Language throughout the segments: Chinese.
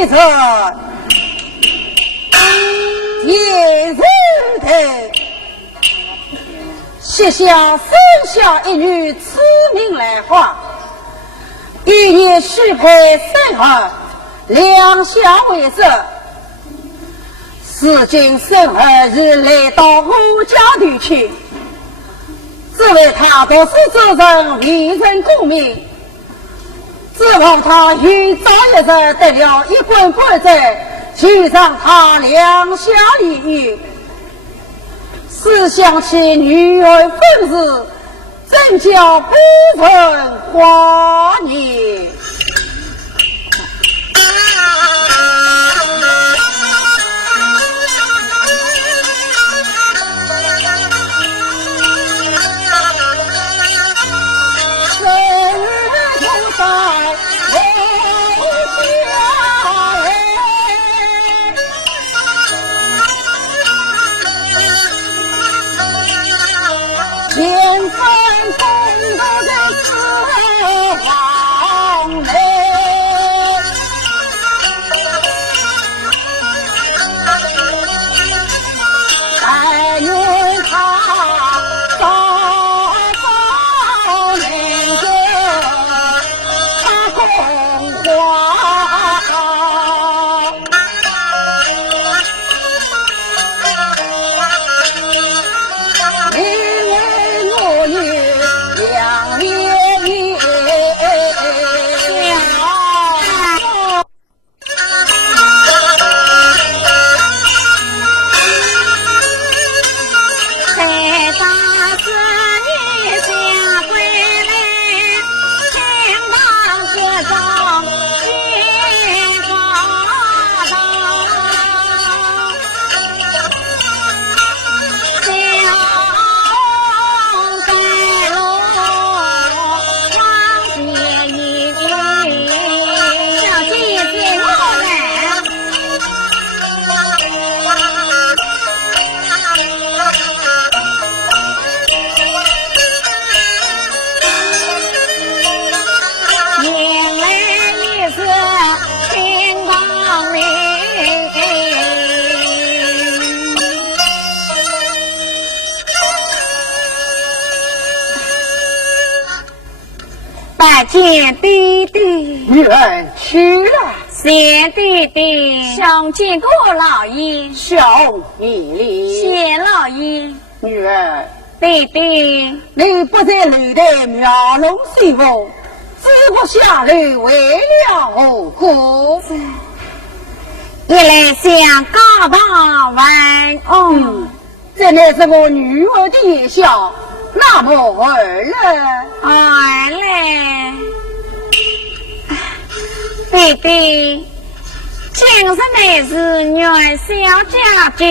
一人也是的，膝下生下一女，此名来化，一年许配生儿，两相为色。如今生儿日来到我家里去，只为他读书之人，为人公民，指望他有朝一日得了一官半职，就让他两相离异。思想起女儿婚事，真叫不忍花念。见弟弟，女儿去了。谢弟弟，想见过老爷。小米粒，谢老爷。女儿，弟弟，你不在楼台描龙水凤，自不下楼为了何故？一来想告堂问安，这乃是我女儿的言笑。那么儿呢？儿嘞，弟弟，今日乃是女儿小家居，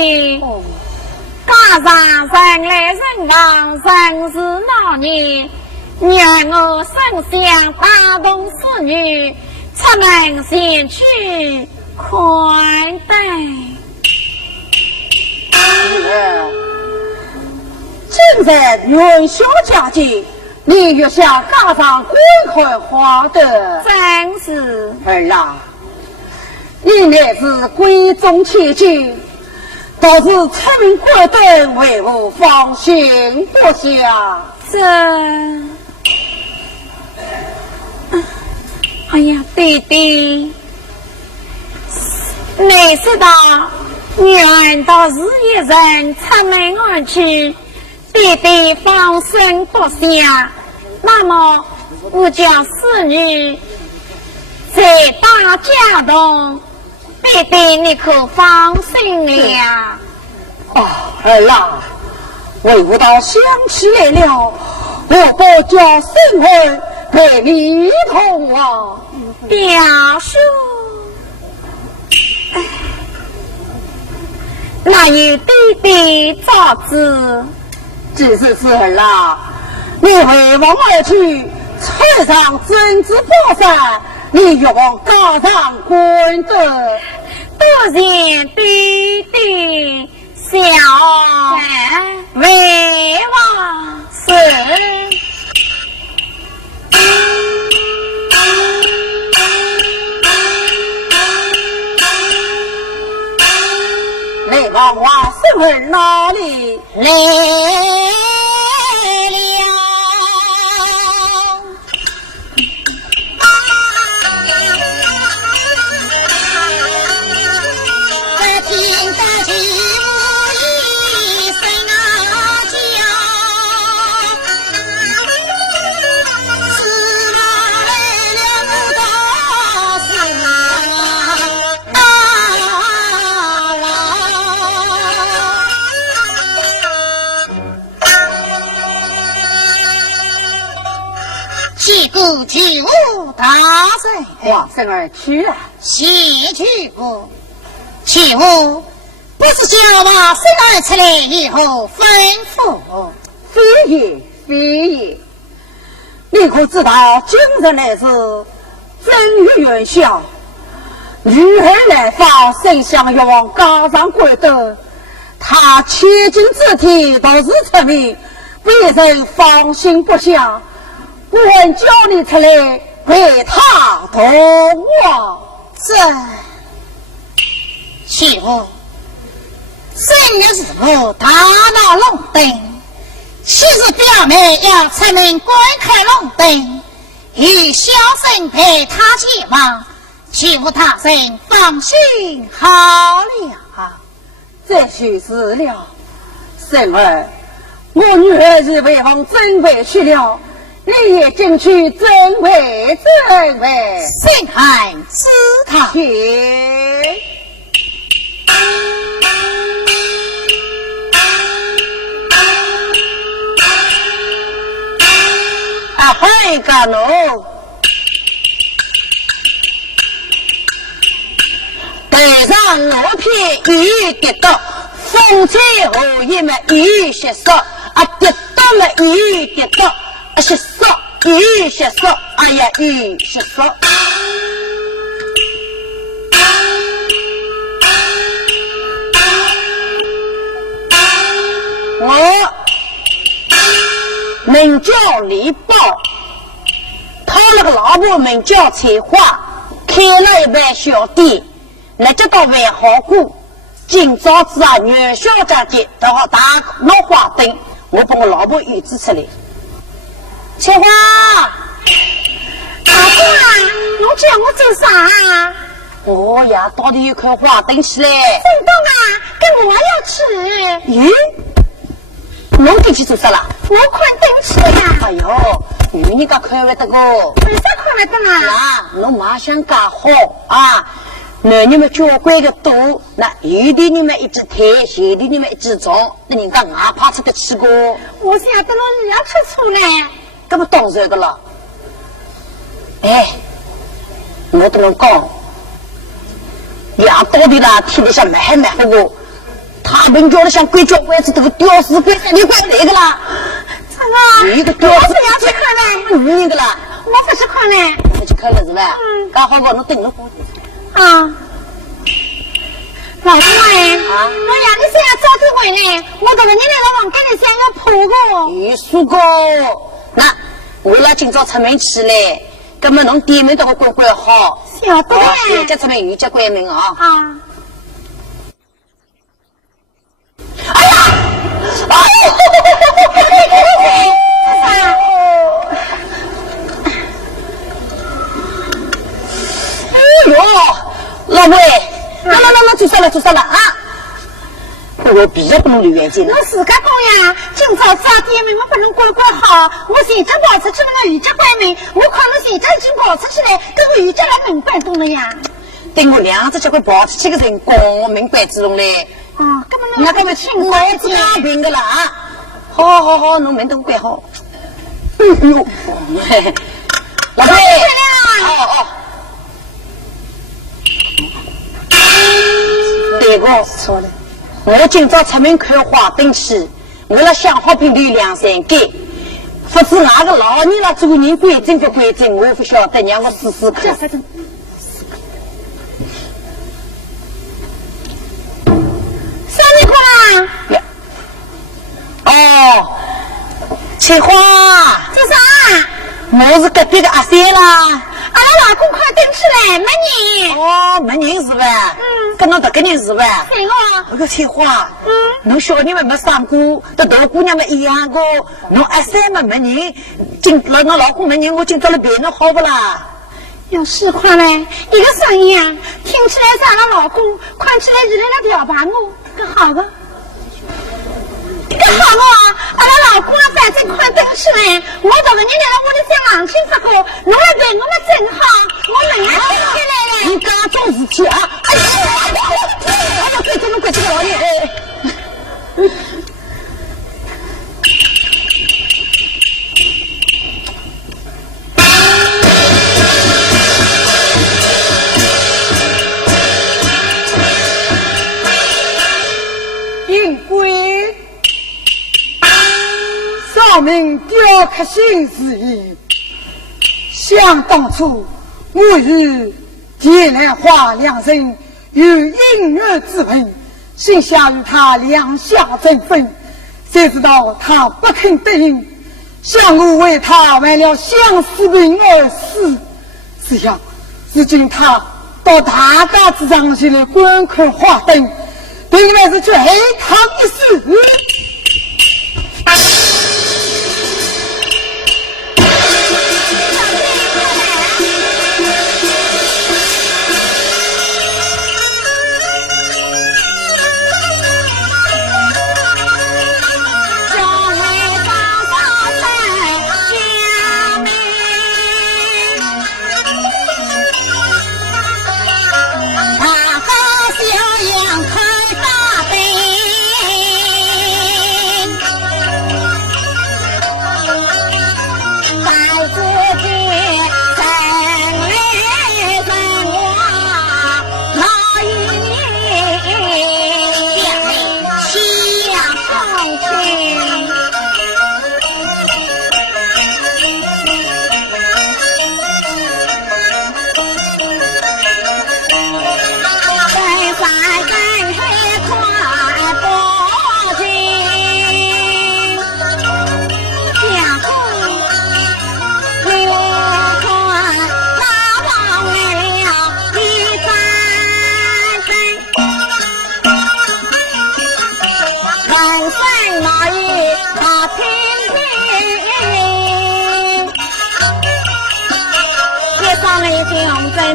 加上人来人往，人是闹热，让我心想大同妇女出门前去宽待。现在元宵佳节，你越想加上贵开花的，真是儿啊！你乃是贵重千金，倒是出门过灯，为何放心不下？这，哎呀，弟弟，你知道女儿倒是一人出门而去。弟弟放心不下，那么我将侍女在大家中，弟弟你可放心了。儿啊，我倒想起来了，我不叫孙儿陪你一同啊。表叔，那有弟弟早知。即使是儿啊，你回望而去，穿上针织宝衫，你欲望加上官德，多谢弟弟小为王是。儿哪里来了？听得起我一声叫，是来了大事大击鼓起舞大声，皇生儿去了，谢去过。起舞不是叫把生儿出来以后吩咐，非也非也。你可知道今日乃是正月元宵，女儿来访，谁想要往家上跪斗？他千金之体都是出名，别人放心不下，不问叫你出来为他同往。这起舞正月十五大闹龙灯，其实表妹要出门观看龙灯，与小生陪他前往，起舞他生放心好了。这就是了，生儿，我女儿是为皇真委屈了，你也进去真为。谁还知他？啊，欢迎干喽！头上我片已跌倒，风吹荷叶么已吸收，啊跌倒了已跌倒，啊吸收已吸收，哎呀已吸收。我名叫李豹，他那个老婆名叫翠花，开了一盘小店，那这道为好过。今早子啊，元宵佳节都好打闹花灯，我把我老婆医治出来。翠花，大哥啊，侬叫我做啥啊？哦呀，到底有块花灯起来。真的啊，跟我要吃。咦？侬进去做啥啦？我看灯吃呀。哎呦，女人家看不得个。为啥看不得啊？啊，侬马上干好啊！男人们交关的多，那有的人们一直抬，有的人们一直撞，那人家哪怕出个气过。我晓得了，你要吃醋呢。那么当然个了。哎，我跟侬讲，两到底啦，天里向蛮个。他们叫的像鬼叫鬼子，这个吊死鬼你怪哪个啦？这个，你个吊死我是要去看呢。你个啦？我不去看呢。你去看了是吧？刚好我侬等着我。啊，老公哎，我呀，你现在早点回来，我这个人来了往跟你想要破个。你说过，那为了今朝出门去嘞，根本侬店门都会关关好。晓得嘞。人家出门有家关门啊。啊。哎呀！哎呦！哎呦！老妹，那做啥了啊？我必须不能留眼睛。我自家讲呀，今朝早点门我不能关好，我现在跑出去那个雨家关门，我看我现在已经跑出去了，跟我雨家来门关动了呀。等我两只脚快跑出去个辰光，门关子弄嘞。啊，那个么亲我家平个啦啊！好，侬门都关好。哎呦，老妹，哦。对个，错了。我今朝出门看花灯去，我了想好评头两三个，不知哪个老年了做人规正不规正，我也不晓得，让我试试看。哦，翠花，做啥？我是隔壁的阿三啦。阿拉老公快等起来，没人。哦，没人是吧？跟侬这个人是吧？谁个？我个翠花。侬小人们没上过，跟大姑娘们一样个。侬阿三们没人，今了侬老公没人，我今朝来陪侬好不啦？要实话嘞，一个声音啊，听起来是阿拉老公，看起来是来表白我，更好个。更好个，阿拉老公啊，反正快等起来，我这个人来我的想冷清这个，侬来陪我们真好，我们也等起来了。你干种事体啊！哎呀，快这么快这个老爷！因归少明雕刻新事意，想当初我与田兰花两人有姻缘之分，心想与他两下争分，谁知道他不肯答应，想我为他为了相思病而死。只想如今他到大家之上前来观看花灯，并来是去黑他一死。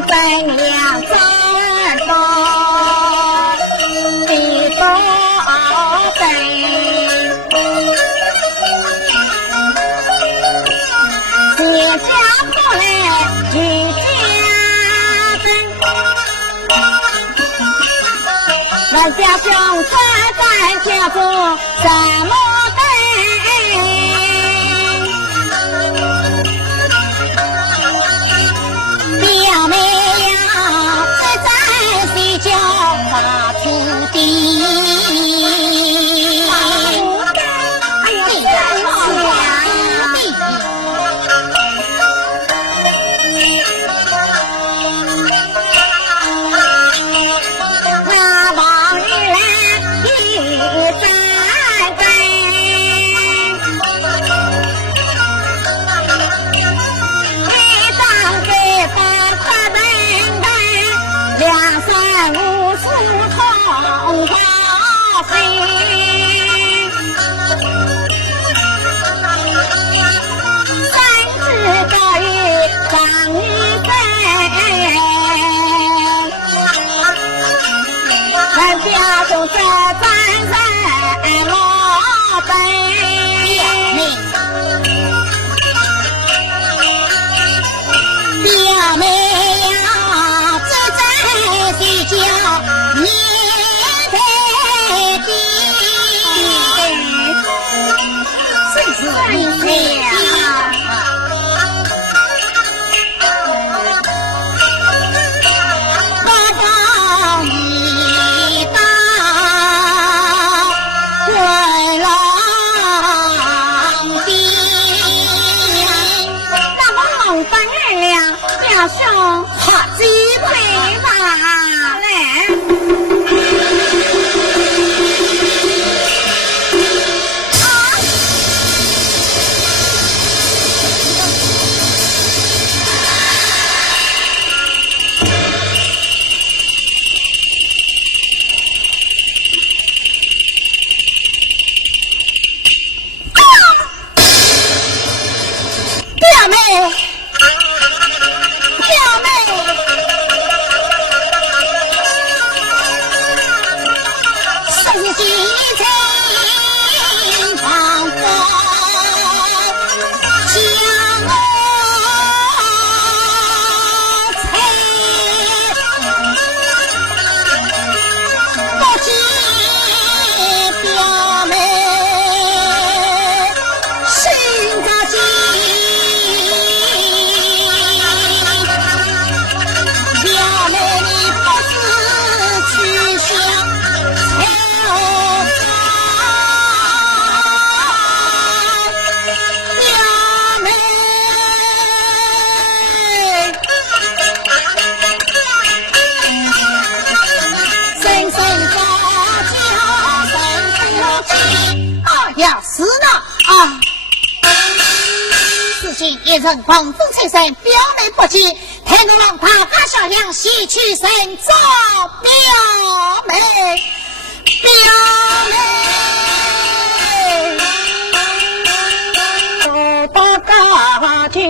三两三刀，地刀背，你家过来举家珍，那家兄在家中什么？一人狂风吹声，表妹不急，太公让他发小娘洗去身做表妹，表妹，大家听，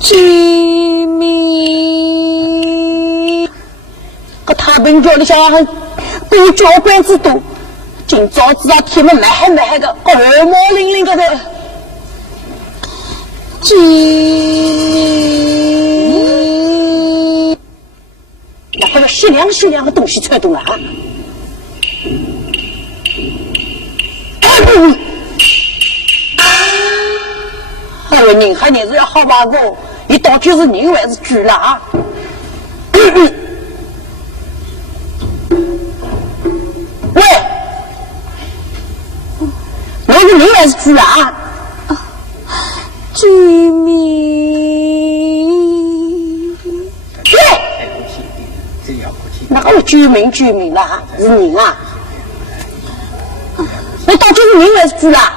居民，个太平桥里向多教官之多，今早知道他们买个耳毛伶仃个的。居民，那个细粮的东西穿动了啊！哎呦，宁汉你是要好把握，你到底是人还是猪了啊？喂，我是人还是猪啊？居民，对，哪个居民啦？是人啊？你到底是人还是猪啊？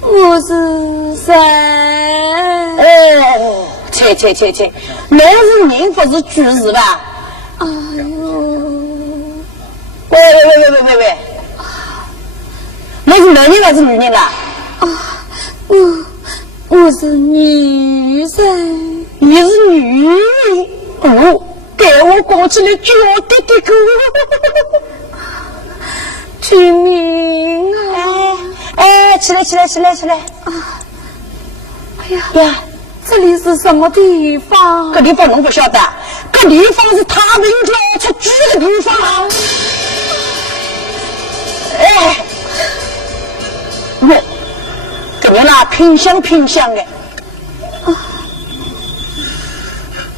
我是谁？哦，切，侬是人不是猪是吧？哎呦，喂，侬是男人还是女人啦？我是女人。你是女人？哦，给我讲起来叫弟弟哥。居民啊！哎，起来！哎呀，这里是什么地方？这地方侬不晓得，这地方是太平桥出居的地方。哎，哟，这人啦拼香的。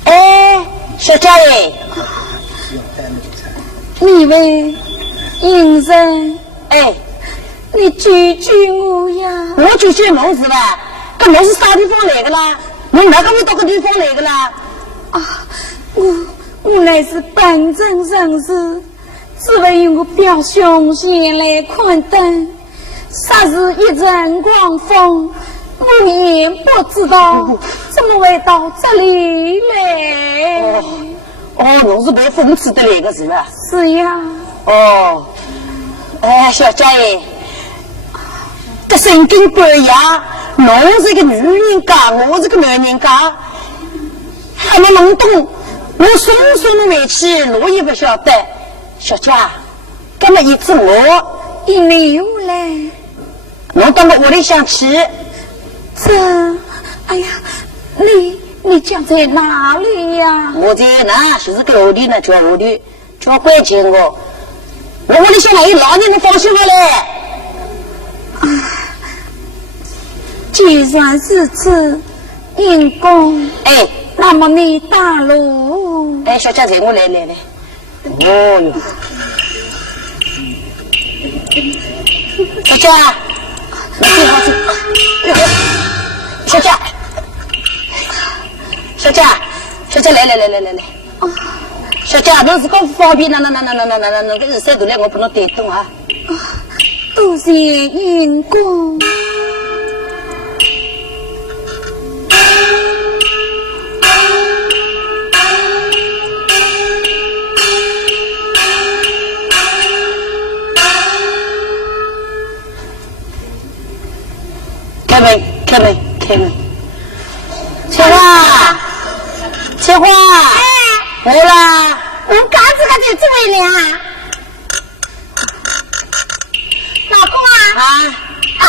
哎，小家人，你位隐人，哎，你救我呀！我救侬是吧？搿侬是啥地方来的啦？侬哪个会到搿地方来的啦？啊，我乃是本镇人士，只为与我表兄前来宽登，霎时一阵狂风，我也不知道怎么会到这里来。侬是被风吹得来的是吧？是呀。哦，哎，小家人，这身经百样，侬是个女人家，我是个男人家，还没弄懂，我送的回去，我也不晓得。小家，干嘛一直我一溜来，侬到我屋里向去。哎呀，你家在哪里呀？我在那，就是个屋里呢，叫屋里，叫关键我。我屋里向还有老人能放心回来。既然是此，因公，哎，那么你大路。哎，小家人，我来。哦哟，小家，你最好是，小家，来。小家，侬是讲方便，那个日晒度来，我不能带动啊。多谢因公。翠花，来啦！我刚这个就这位了。老公啊！哎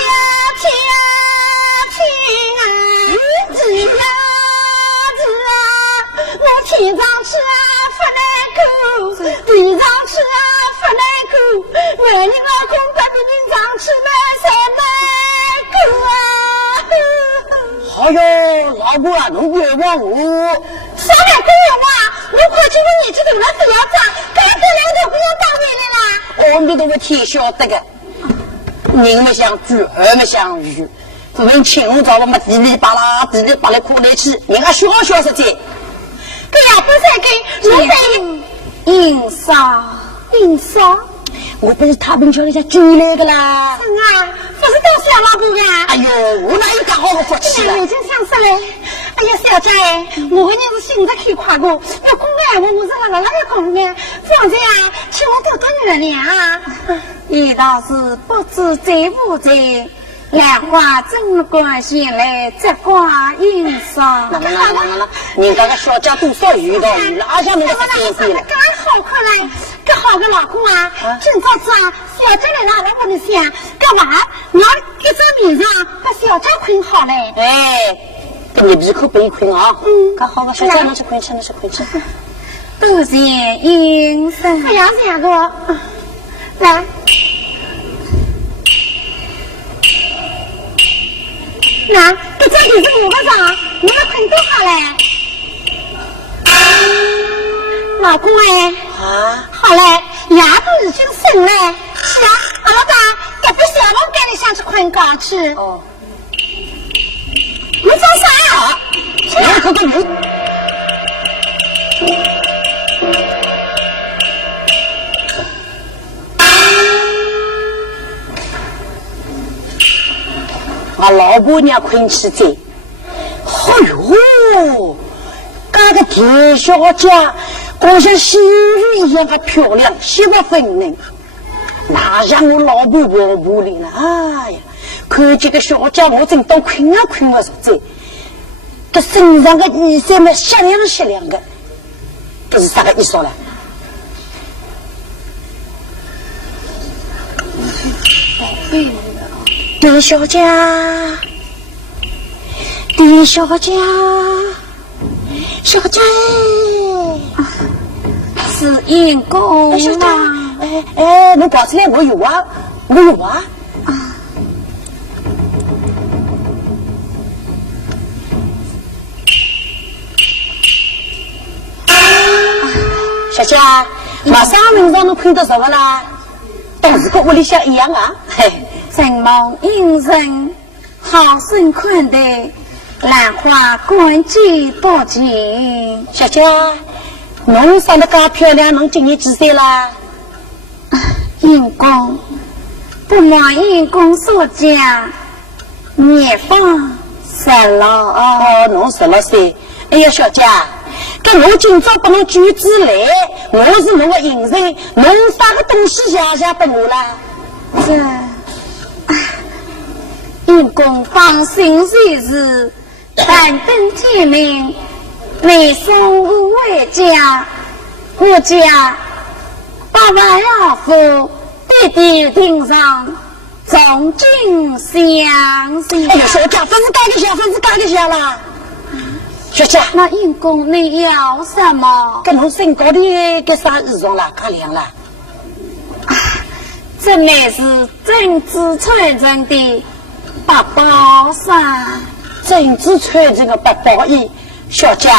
呀，亲啊，亲啊，子呀子啊，我天上吃啊不能够，地上吃啊不能够，为你老公把你地上吃了300够啊！哎呦，老婆啊，侬冤枉我！300够冤枉，我快去问你这个儿子要账，该得2头不要当回来啦！我们都会天晓得的。人不想聚，儿不想聚。这份青红皂白嘛，叽里巴拉哭来气，人家小小实在。这要不再给，我再硬杀。我不是他们家里家追来的啦。是啊，不是都是小老公啊。哎呦，我哪有讲好的福气了？已经想死嘞。哎呀，小姐哎，我跟你是心在开夸过，要公开我是哪要公开，放在啊，请我多多原谅啊。你倒是不知在不在，兰花真关心来责怪硬伤。人家个小家多少遇到，哪像那个天地了？刚好可来，个好个老公啊，今朝子啊，小姐来了，我跟你想，干嘛？你要一张面上把小姐困好嘞。哎，你闭口别困啊！干好个小姐，能吃困吃，能吃困吃。多谢硬伤，不要这样个，来。那这家里是我个账，你要困多好嘞。老公哎，好嘞，牙都已经生了，行，阿老大，隔壁小龙带你上去困觉去。哦，你做啥？我可都不。啊，老婆娘困起在，哎呦，这个田小姐，好像仙女一样的漂亮，细不分明，哪像我老婆王婆里了？哎呀，看这个小姐，我真当困啊实在，这身上的衣裳嘛，响亮的，这是啥个意思了？狄小姐，小姐，是因公啊！哎，你搞出来，我有啊。小姐，马上晚上能困到什么啦？都是跟屋里向一样啊。嘿。承蒙英人好生款待，兰花关机多情。小姐，侬长得这漂亮，侬今年几岁啦？因公，不瞒因公所讲，年方16。哦，侬16岁。哎呀，小姐，跟我今朝把侬举子来，我是侬的英人，侬啥个东西谢给我啦？因公放心随时，但等天明，你送我回家，我家8万老夫弟弟顶上，从今相信。哎呀，小姐，分是干个下啦。小姐，那因公你要什么？跟侬身高的个啥衣裳啦？看亮啦。这乃是政治传承的八宝衫，政治传承的八宝衣。小姐，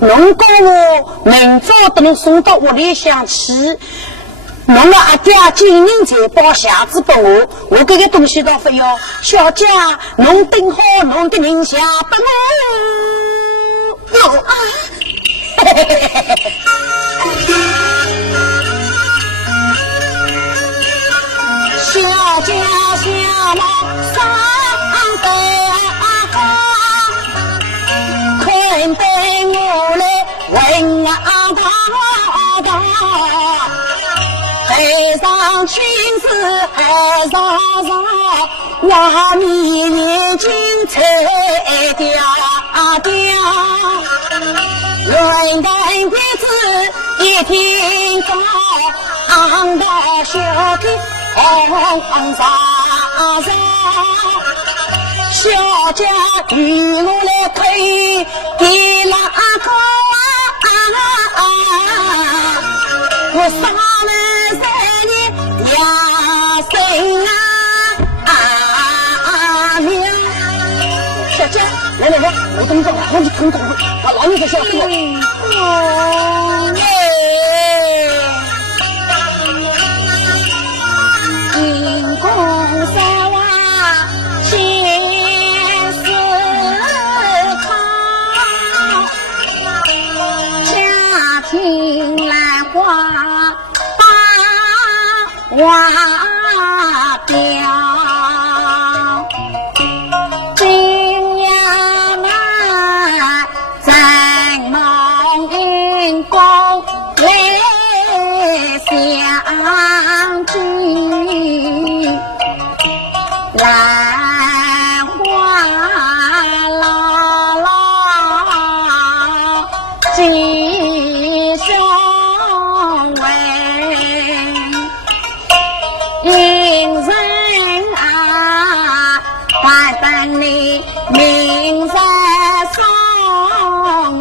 侬跟我明早等侬送到屋里向去，侬的阿爹今年才包鞋子给我，我这个东西倒不要。小姐，侬等好侬的名下给我。哟啊！小姐下了上得困得我来问啊海上青丝海上上，画面眼睛彩雕雕，云淡鼻子一听到，昂的小弟红上上，小家与我来推给那个我上来山里呀生命。小姐，来，我等着，我去看看，我老你个小子。金光山哇，千丝草，家庭兰花花雕，今夜来在梦因宫来相聚，兰花姥姥吉祥为。人人啊，拜等你明山送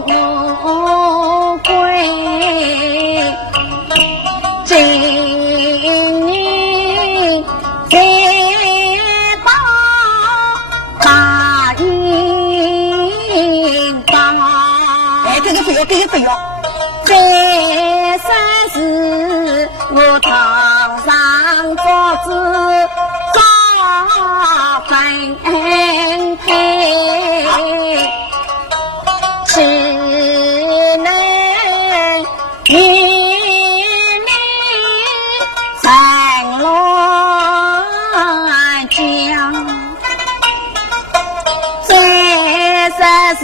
我归。今年再到大营房，这个费用，在三时我堂上桌子早分配，只能年年三乱讲，这三是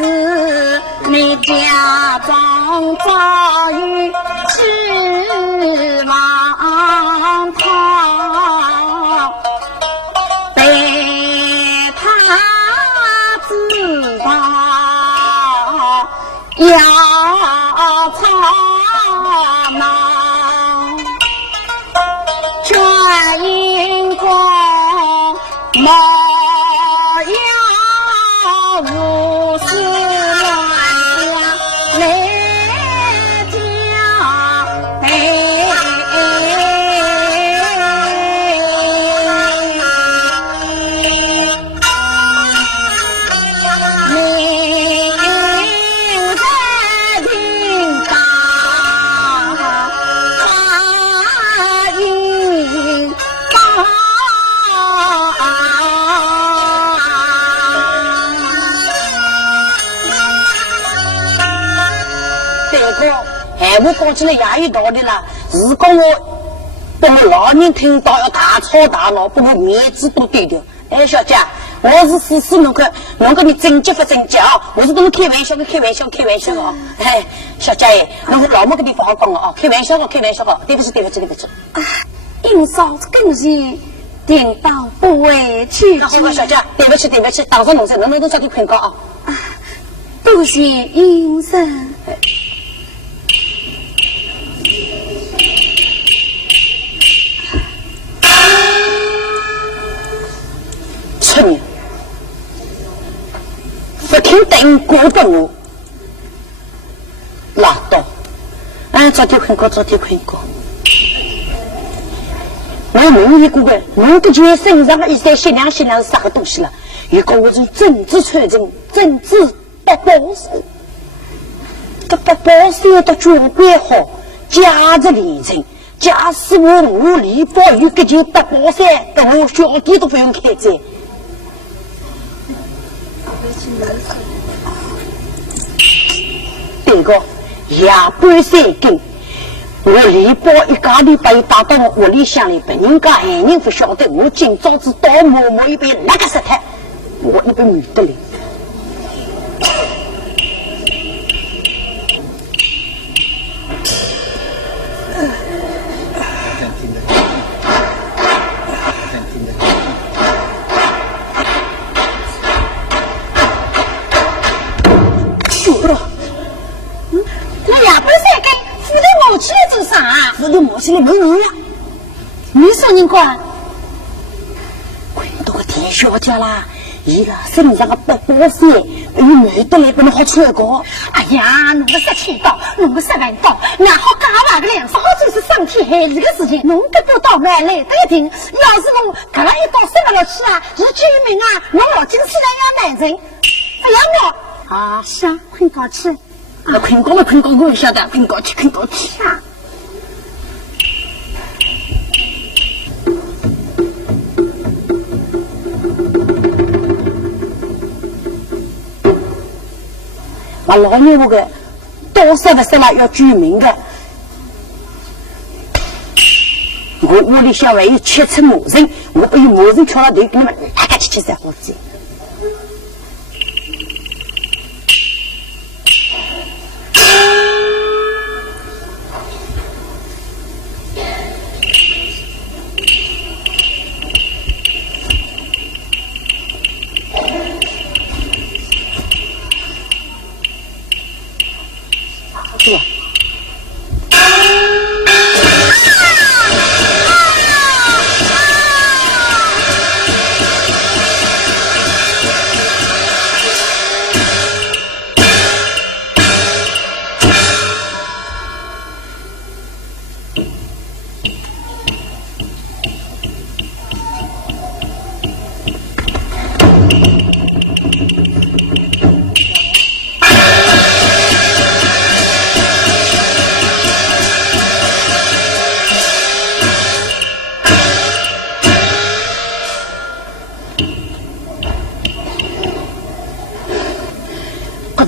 你家中遭遇指望他，被他知道要操忙，全因公莫要无事乱想来交配。我讲起来也有道理了，如果我老人听到要大吵大闹，把我面子都丢掉。哎，小姐，我是试试侬个你真结不真结啊？我是跟你开玩笑哦。哎，小姐，侬老母跟你放放哦，开玩笑哦。对不起。啊，应嫂子更是颠倒不为去。好吧，小姐，对不起，当上农村，侬都叫你困觉啊。多谢应生。不听等过的我拉倒，昨天困过。我问一个问，我不觉得身上的一些限量是啥个东西了？如果我是政治传承，政治不保守，这不保守的绝对好，价值连城。假使我李宝玉个就得保守，等我小弟都不用开斋。这个也半三更，我李宝一家里把伊打到我屋里向里边，人家爱人不晓得，我今朝子倒摸一杯那个石头，我一杯没得了。起来没人了。你说人管？困到个天小家啦，伊个身上个白包衫，有女的来不能好穿过。哎呀，弄个10刀，弄个10万刀，哪好假话个脸，好就是伤天害理的事情。侬这不到来来得一听，要是侬搿样一刀伸了去啊，是居民啊，侬老进起来要难人。哎呀我啊，是啊，困觉去。困觉嘛，困觉我也晓得，困觉去，困觉去啊。把老牛我个多少不是了要居民的，我屋里小孩有7尺魔人，我有魔人跳了头，给你们哪个去三伙子？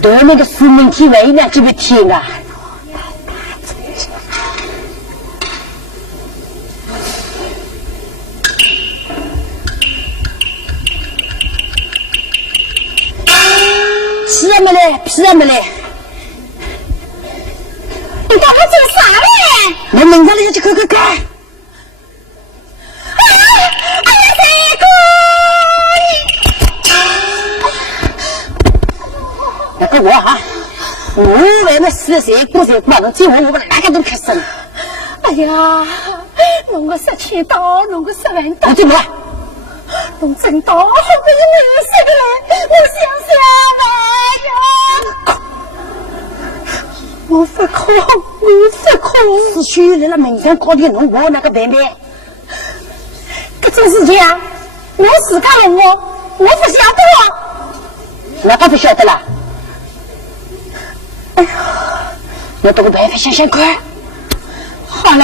对那个私人体位呢，这个天啊！屁也没来，屁也没来！你到底做啥嘞？我门上来去看看看。我啊，我为了死谁过谁过，能最后我们哪个都开生。哎呀，弄个1000刀，弄个10万刀，我怎么了？弄真刀，好不容易没有死的来，我想想呀，我不哭，我不哭。是虚来了门上搞点弄我那个妹妹，这种事情啊，我自家弄我不晓得。哪个不晓得了？哎呀，要找个办法想想看。好嘞，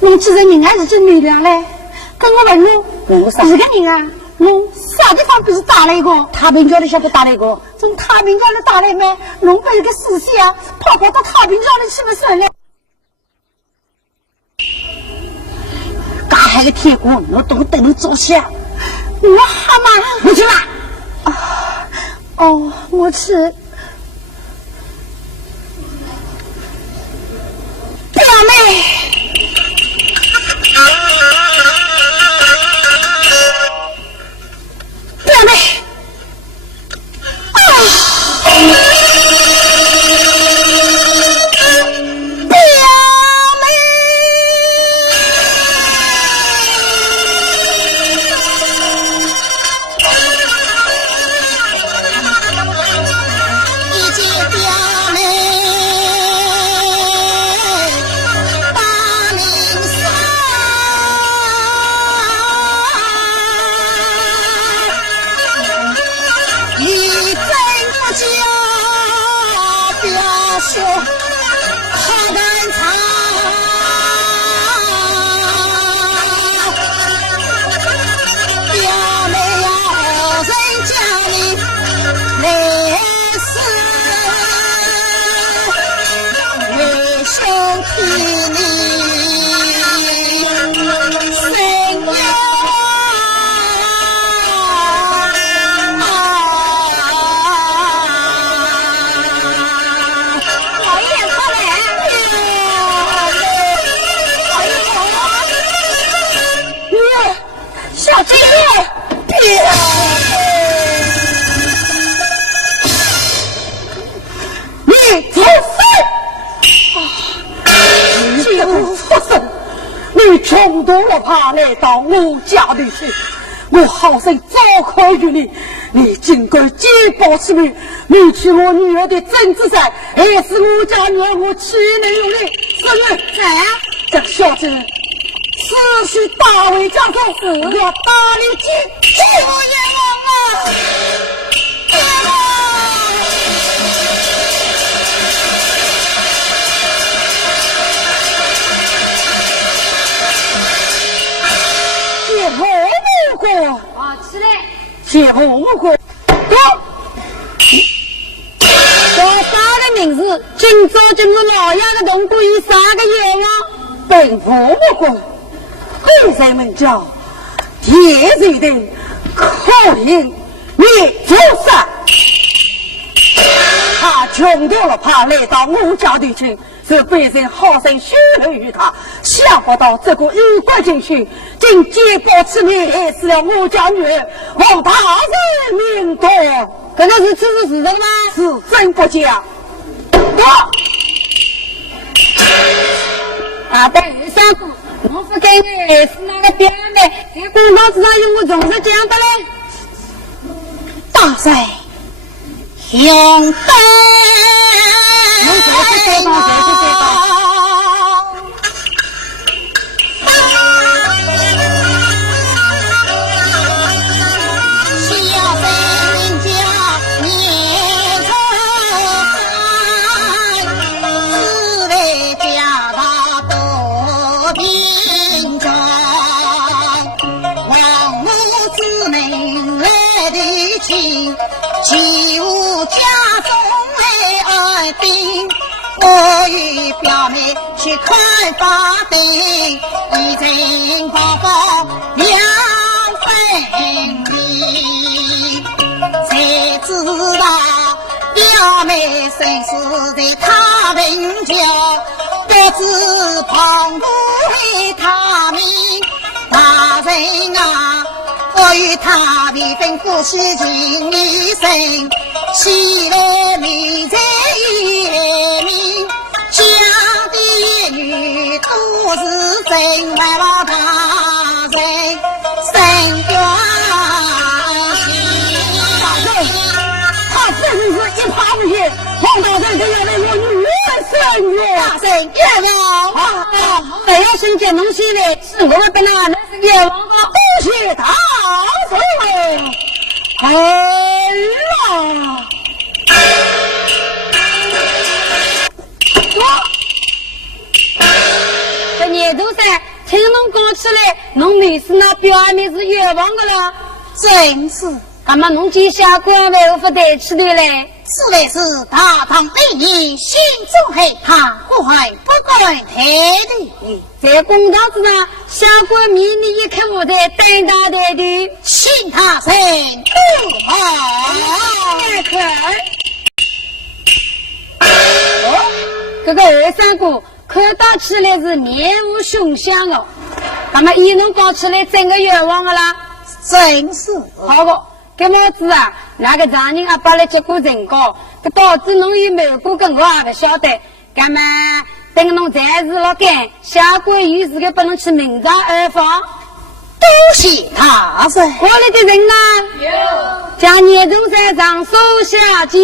侬既然人还是真原谅嘞，跟我问侬，我啥？一个人啊，侬啥地方不是打雷过？太平桥里晓得打雷过？从太平桥里打雷吗？侬把一个死线啊，跑到太平桥里去不算嘞？大海的天光，我都等侬照相。我好嘛？我去了。哦，我去。表妹，表妹，穷途了怕来到我家里去，我好生早开于你，你尽管坚保此命，你取我女儿的真子噻，还是我家女儿我岂能有理？是女这个小子思绪大为加重，我要打你几我冤枉啊！谢何无过啊，起来！谢何无过，叫啥个名字？今朝就是老爷的同归于啥个愿望？本无过，后人们叫铁水的口令灭族杀。他穷到了，怕来到我家里去，这本身好生许配于他，想不到这个一国进去，竟揭发此命，害死了我家女儿，望他人命多。这个是此事实的吗？是真不假。大伯二三姑，我不该你是那个表妹，在公道之上有我总是这样的嘞。大帅，兄弟，有什么不对吗？起舞家中来二兵，我与表妹去看法庭，一阵风风两分离，才知道表妹生死在他人家，不知旁不为他命，大人啊，我与他未分夫妻情一生，喜来美在一来命，家的女都是真为了大人生关心。大人，他真是一耙无言，黄大人都要为我女儿生育。大人冤枉！还要先见东西嘞，是我们本来那是冤枉的。谢大人，哎呀！这年头噻，听侬讲起来，侬妹是那表妹是冤枉的了。真是，干嘛侬见下官为何不带起的嘞？此为是大唐美女心中害怕，不会不该太的。在公堂之上，下官命你一口我在担大带的，信他人不好。这个二三姑看到起来是面无凶相哦，那么依侬讲起来真个冤枉的啦。真是好个，搿么子啊，那个常人阿爸来结过人高，搿导致侬有瞒过跟我也不晓得，干嘛等侬暂时了干，下官有时间拨侬去明察二房。多谢他人。我里的人呢？有。将年中山上手下见。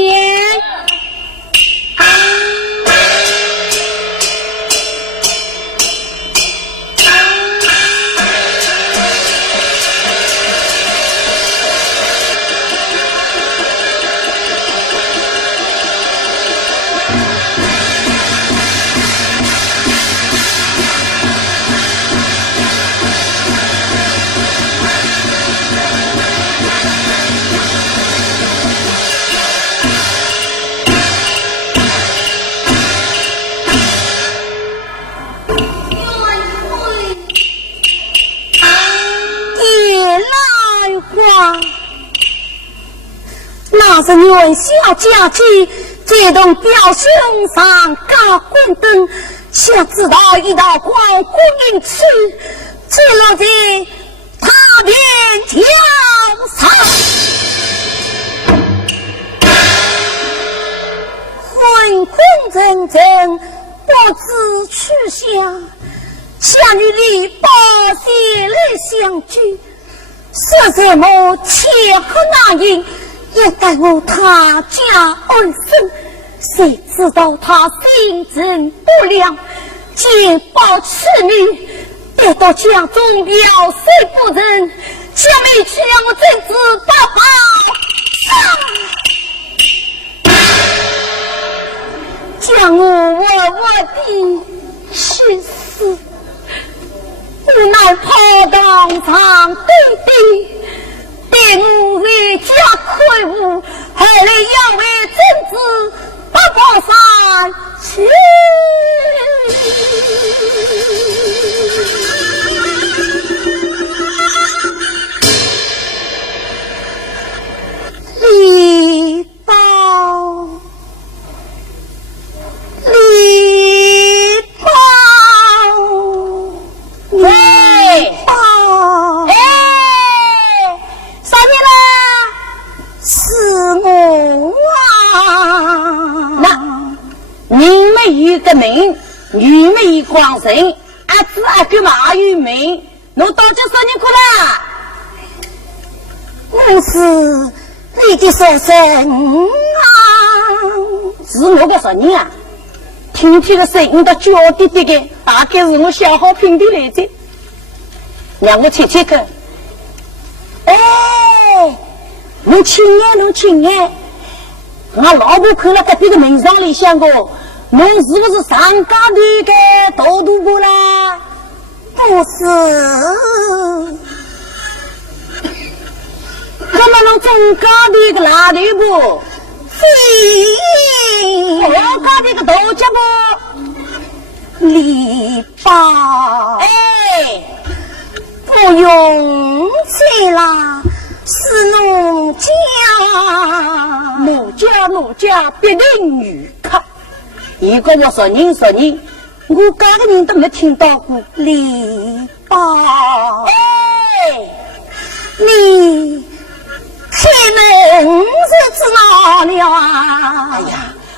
那是元宵佳节，这栋表兄上高关灯，想知道一道光顾因此，坠落在他边江上。昏昏沉沉，不知去向，想想与李宝先来相聚，说什么切合难言，也待我他家而生。谁知道他心存不良，见报此女，得到家中要谁不仁，姐妹去让我真子把宝上，将我默默地去死，无奈跑当场对敌，对我为家愧误，后来要为真子把宝上去。李宝，李宝，喂，宝，哎，啥人啦？是我啊！那人没有个名，女没有光神，阿子阿哥嘛有名，侬到底啥人过啦？我是你的婶婶啊！是我个啥人啊？听听个声音都娇滴滴的，大概是我消耗品的来着。让我切切看。哎，侬亲爱，侬亲爱，我老婆看了隔壁的门上里想过，侬是不是上家的个大肚婆啦？不是，那么侬中家的个哪里不？非我家的个大家不？李宝，哎，不用去啦，是农家，奴家必定有客。一个要说人，我家的人都没听到过。李宝，哎，你开门是知道了啊！哎呀，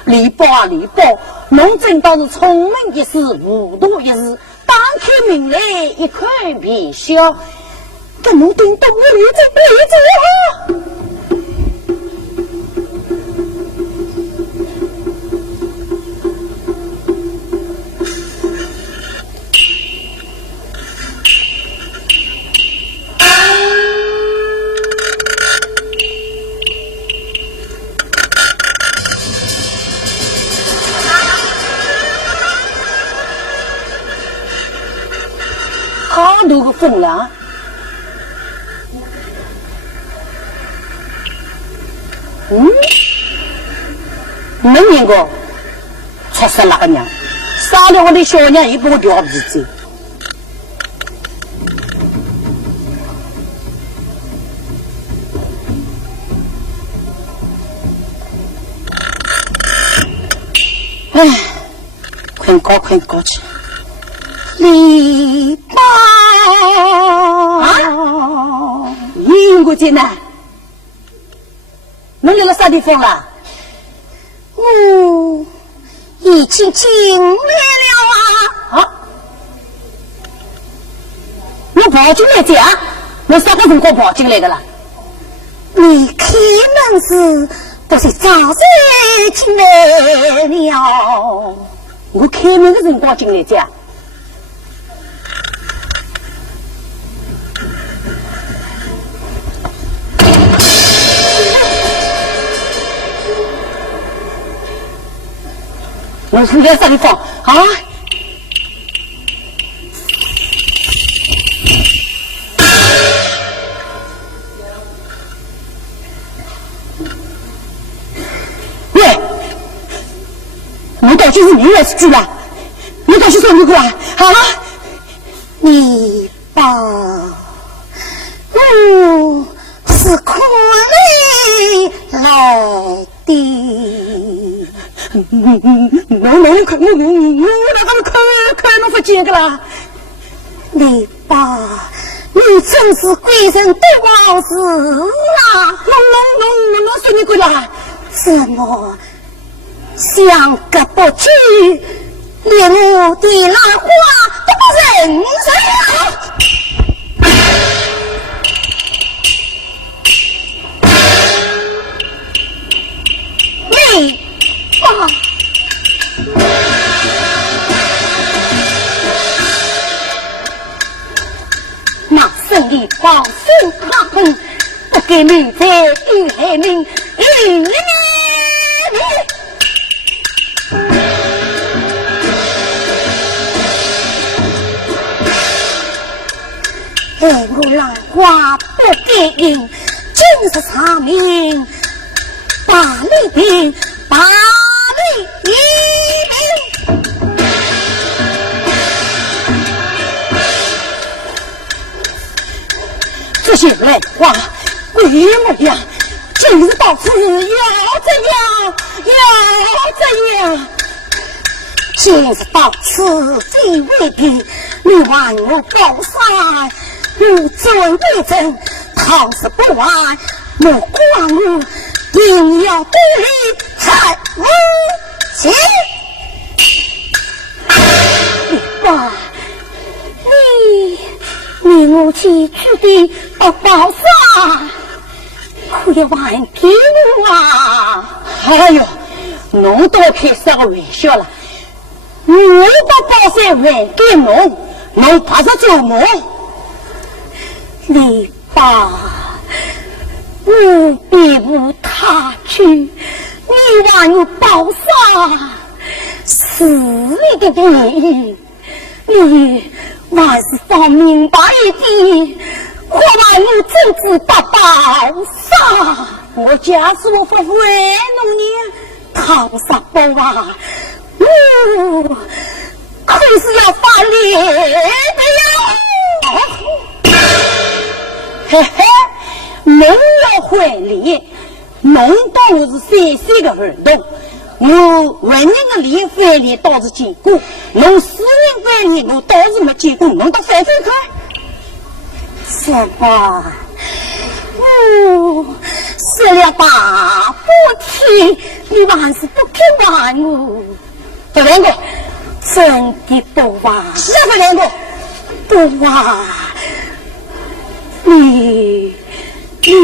李宝啊，李宝，侬真倒是聪明一时，糊涂一时。打开门来一看便晓，跟侬叮咚的例子好多个风浪，没见过，出事了个娘，杀了我的小娘也不会掉皮子。哎，快高去！李宝啊，英国姐呢？侬来了啥地方了？我已经进来了啊！啊，侬跑进来家？侬啥个辰光跑进来的啦？你开门时都是早晨进来了。我开门的辰光进来家。我是在啥地方啊？喂，我到底是你还是猪了？你到底说你过来啊？李宝，我是苦来来的。侬看我那个看侬不见个啦！李宝，你真是贵人的王子啊！侬说你过来？怎么相隔不去，连我的兰花都人生你啊！那胜利保守他们，不给民在与害民，我兰花不给应，今日长命把你兵，把你兵。这些兰花鬼模样，今日到此要怎样？要怎样？今日到此既未必，你还我高山。如尊为真，倘是不完，莫怪我定要独立才无情。爸，你母亲去的到宝山，可要还给我啊！哎呦，侬多开这个玩笑了。我把宝山还给侬，侬怕是做梦。你爸我别无他去，你还有宝山是你的病，你还是放明白一点，我还有真知道宝山。我家是我不为农年讨啥宝啊，可是要发烈的呀。嘿嘿，侬要回礼，侬当我是3岁的儿童，我文人的礼翻脸倒是见过，侬私人翻脸我倒是没见过，侬到翻翻看。是吧？死了大不起，你还是不肯还我。不连个，真的不还，是不连个，不还。你是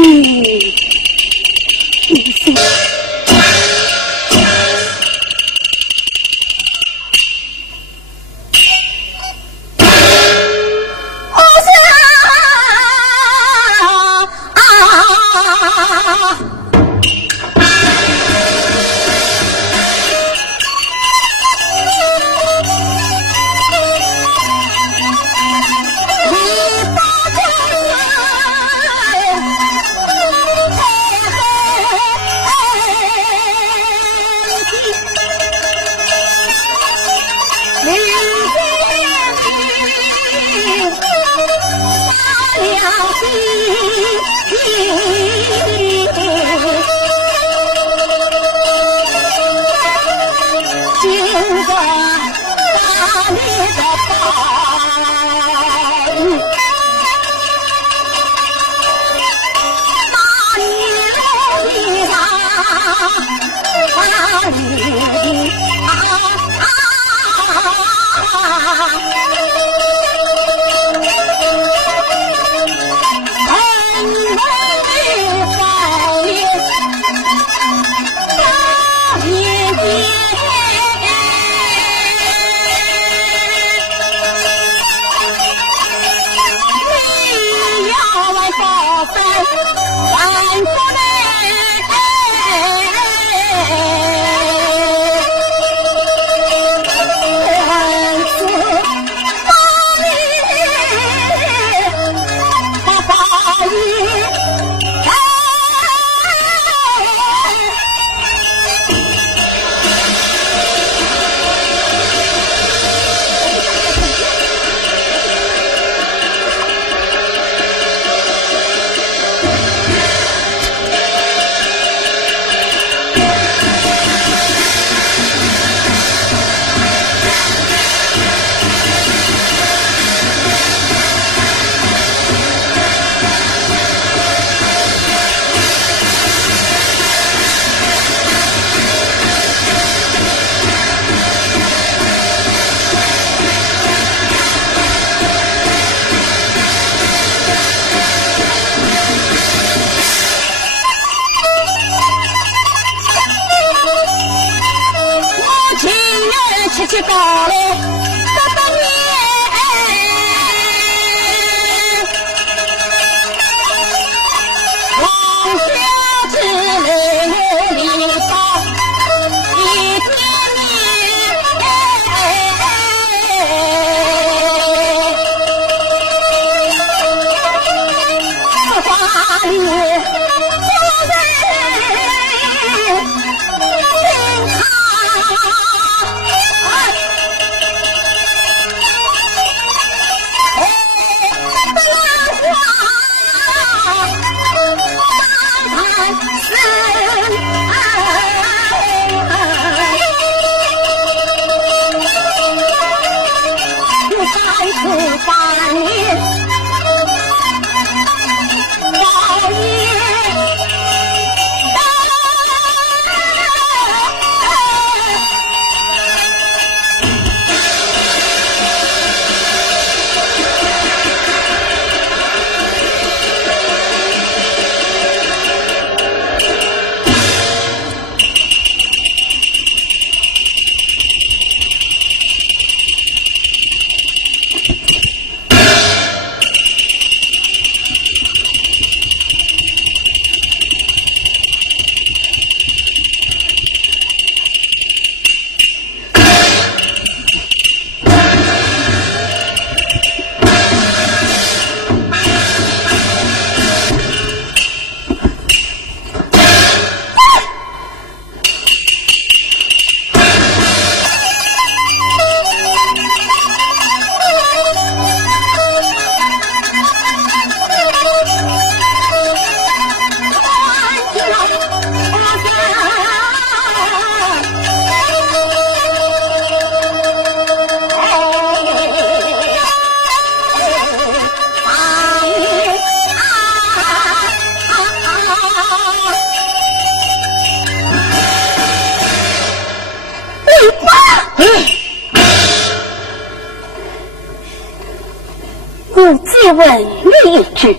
问你一句，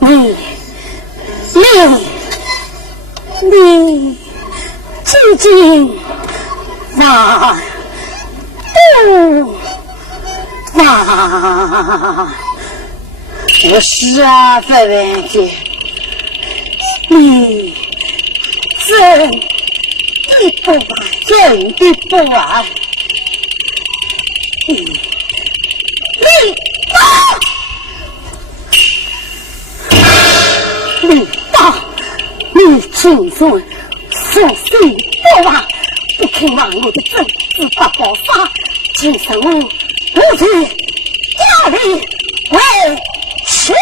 你究竟往不往？不是啊，范文姐，你真的不往？你亲son所信不往，不肯往我的政治八宝杀，今生我不知家里为耻。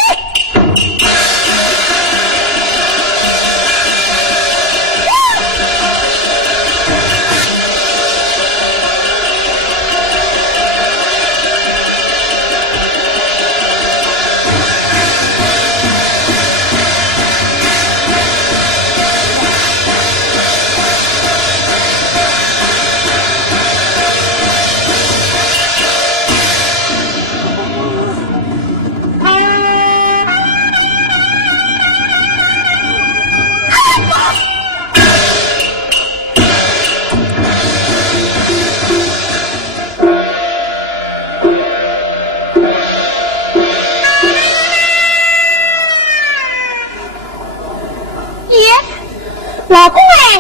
老公哎，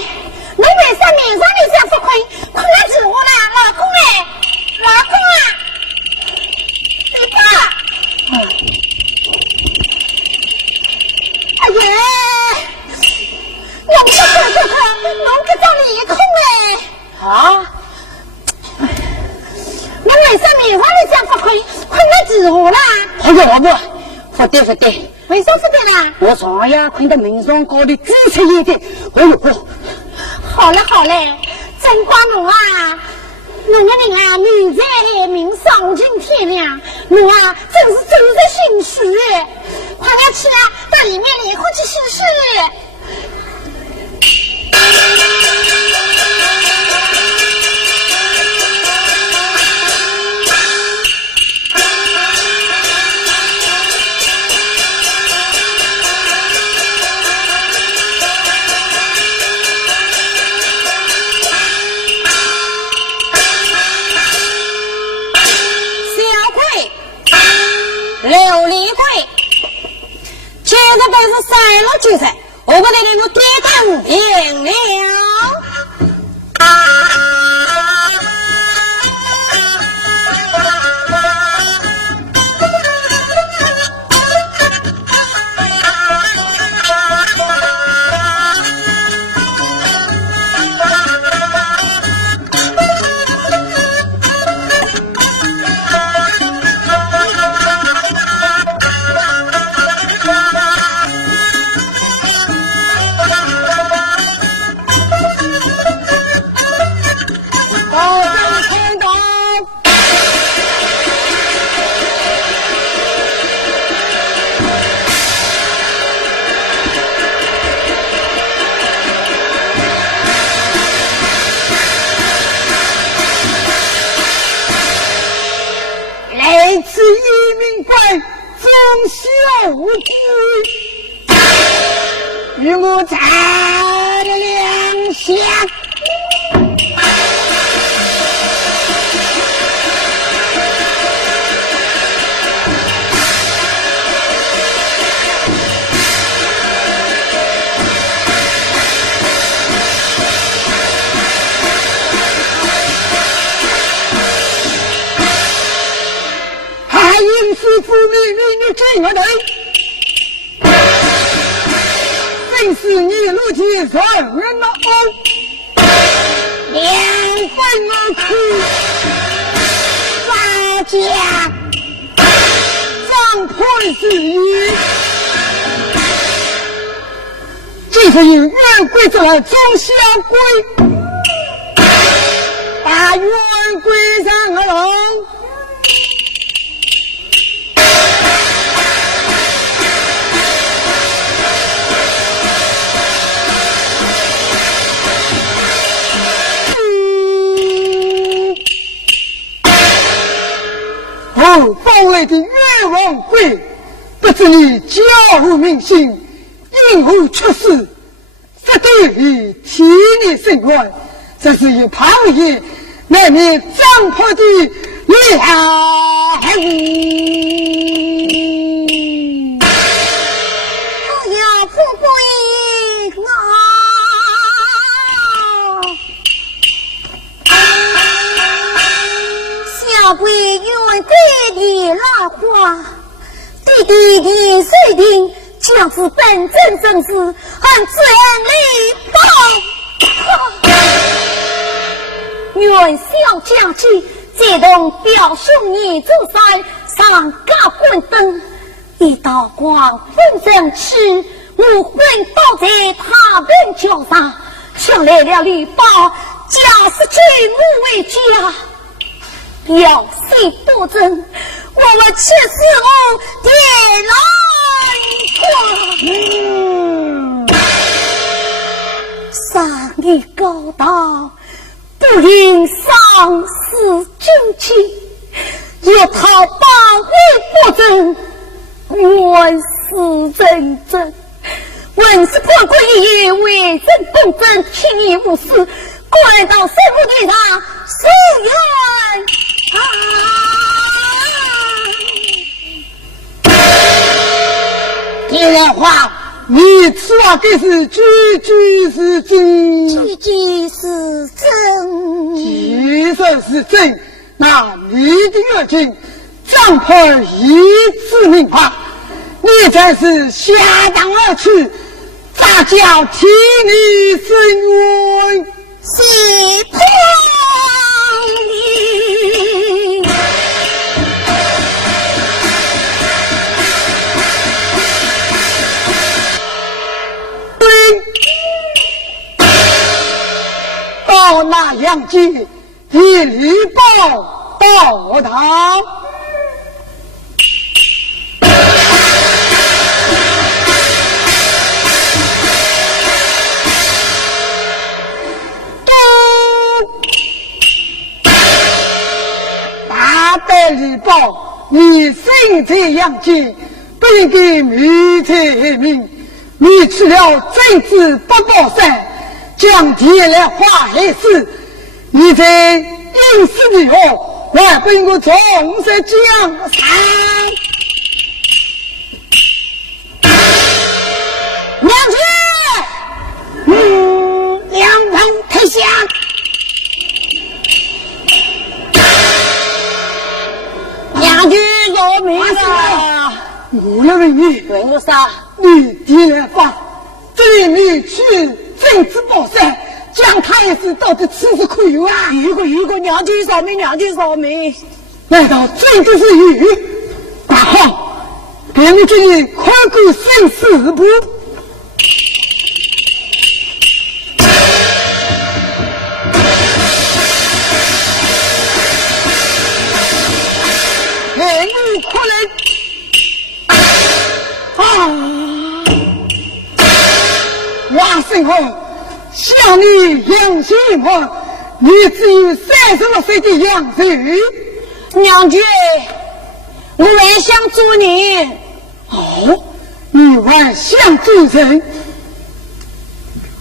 侬为啥面上里这样不困？困了起我了，老公哎，老公啊，你爸，哎呀，我不是这个，侬这张脸空哎。啊？侬为啥面上里这样不困？困了起我了？哎呀，老婆，不对。为啥不对啦？我床呀困得明上高的支出一点，哎呦，好嘞，真光侬啊，侬个人啊，明在明，丧尽天良，侬啊，真是走着心事哎！快点去啊，到里面里回去洗洗。琉璃柜，现在都是塞了就塞，我不得你们跌宕平了。与我擦了两下，还因此不命令你追我的。正是你如今所人的欧，两分而去，大家张坤之意，这是有冤归之来终相归，把冤归上而龙。包来的冤枉归不知你交乎民心，因何出事？这对于替你审问，这是一旁人难免张破的厉害。不要富贵小鬼愿对你拉话，弟弟的水定将是本真正是很自然力报。愿小将军接动表兄你主山上高棍灯，一道光分正吃，我魂倒在他人脚上，抢来了礼包，家是举目为家。要谁多争，我们吃死后铁来山艺高大，不应丧失军旗，有讨保卫不争，愿死认真。文是破国一业，为人公正，轻易无私，怪到生活地上夙愿这样话，你此话更是句句是真，句句是真，其实是真。那你的热情，张破一次明白，你才是下当而去，大叫替你伸冤，是破你。到那阳间，以礼报到堂。大德礼报，你身在阳间，不应该迷彩黑命，你去了政治八宝山。将天来化黑事，你在应试以后，还不应该重视江山。娘亲，两人退下。娘亲饶命啊！我来问你，问我啥？你天来发，这里你去政治宝山，将他一事到底此事可有啊？有个娘亲饶命，娘亲饶命！难道真的是有？大好，给你这里快过生死簿。哎，你快来！王生后，像你杨新华，你只有36岁的杨岁。娘亲，我还想做人。哦，你还想做人？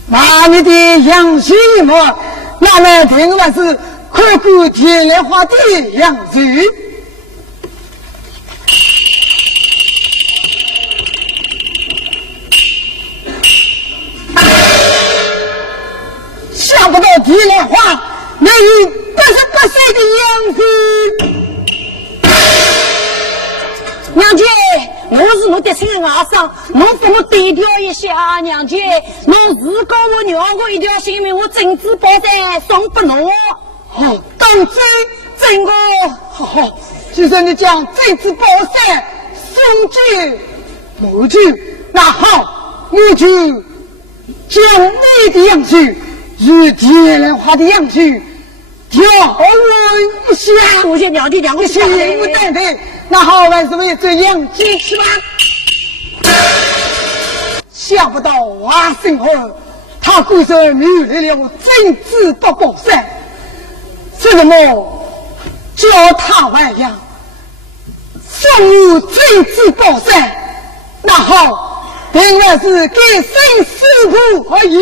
那你的杨新华，那么听说是快过天来花的杨岁。想不到天来花能有88岁的杨岁。娘亲，我是我的亲外甥，侬给我低调一下。娘亲，侬是告我娘我一条性命，我政治保障送不侬。哦，当真真的，好，既然你将政治保障送给我就，那好，我就将你的杨岁与天来花的杨岁调换一下。多谢娘亲，娘亲心不淡淡。那好，为什么要这样坚持吧？想不到我身后，他果然迷来了政治八宝山。这什么叫他外扬送入政治宝山？那好，定然是给生师傅而已。